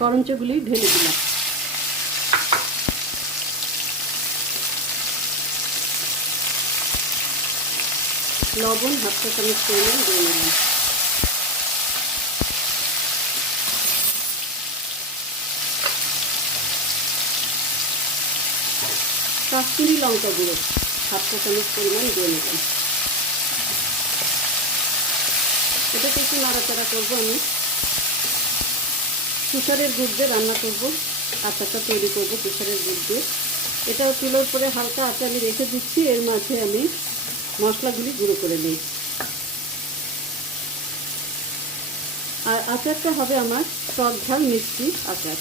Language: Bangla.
করঞ্চগুলি ঢেলে দিলাম। লবণ হাফ চা চামচ পরিমাণ দিয়ে নিলাম। কাশ্মীরি লঙ্কা গুঁড়ো হাফ চা চামচ পরিমাণ দিয়ে নিলাম। এটাকে একটু নাড়াচাড়া করবো। আমি কুসারের গুড় দিয়ে রান্না করবো, আচারটা তৈরি করবো কুসারের গুড় দিয়ে। এটাও চুলোর পরে হালকা আঁচে আমি রেখে দিচ্ছি। এর মাঝে আমি মশলাগুলি গুঁড়ো করে নিই। আর আচারটা হবে আমার টক ঝাল মিষ্টি আচার।